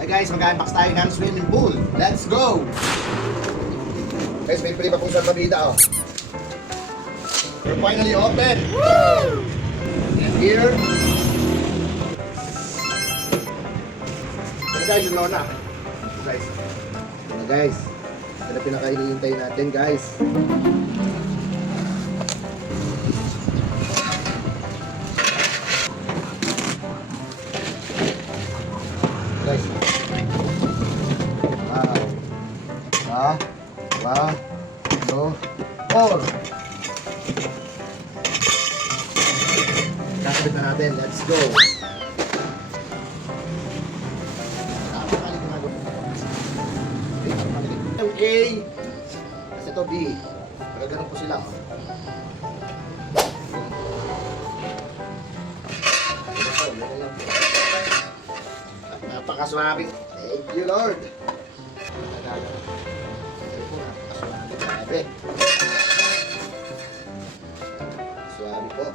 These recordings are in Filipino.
Hi guys, mag-unbox tayo ng swimming pool. Let's go! Guys, may free pa pong salbabida, oh. We're finally open! Woo! And here... Ito guys, yung lona. Ito guys. Ito guys. Ito na pinaka-hinihintay natin guys. Guys. Wow. Wow. 1, 2, 4. Kakabit na natin. Let's go. Yung A. Kasi ito B. Pagka ganun po sila. Napakaswabe. Thank you, Lord. Napakaswabe. Swabe po.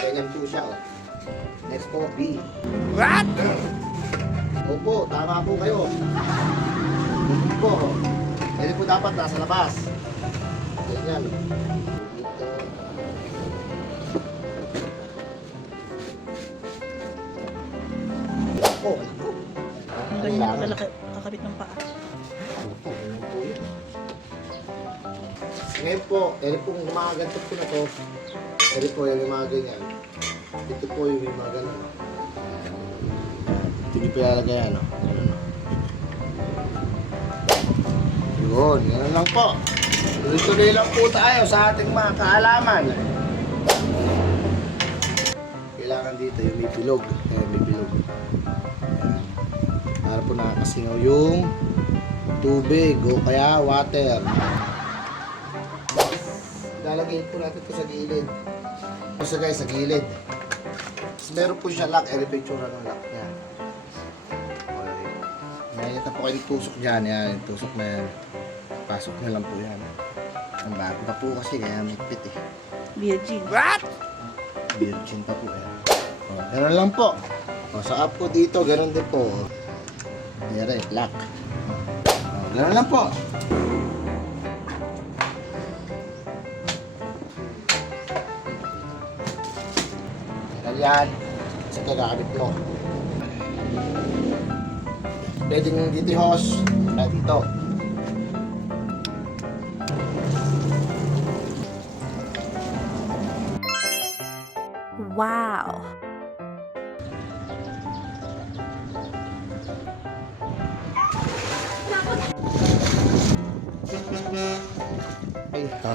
Ganyan po siya. Oh. Next po, B. What? Opo, tama po kayo. Opo po. Pwede po dapat nasa labas. Ganyan. Dito. Oh, ako. Ang ganyan kalaki, kakabit ng paa. Ngayon po, eri pong mga ganito po na to. Eri po yung mga ganyan. Ito po yung mga ganyan. Hindi po ilalagay yan. Yun, yan lang po. Tuloy-tuloy lang po tayo sa ating mga kaalaman. Kailangan dito yung may bilog. May bilog. Para po nakakasingaw yung tubig o kaya water. Lalagay po natin ito sa gilid. So guys, sa gilid. Tapos meron po siya lock. Picture ng lock niya. Okay. Nakikita po kayo yung tusok dyan. Yan, yung tusok na yan. Pasok na lang po yan. Ang bago pa po kasi kaya magpit eh. Virgin. What? Virgin pa po yan. O, gano'n lang po. O, sa up po dito, gano'n din po. Ayan, lock. O, gano'n lang po. Yan. Sa kakabit mo. Pwedeng dito yung hose. Dito. Wow! Ay, ha.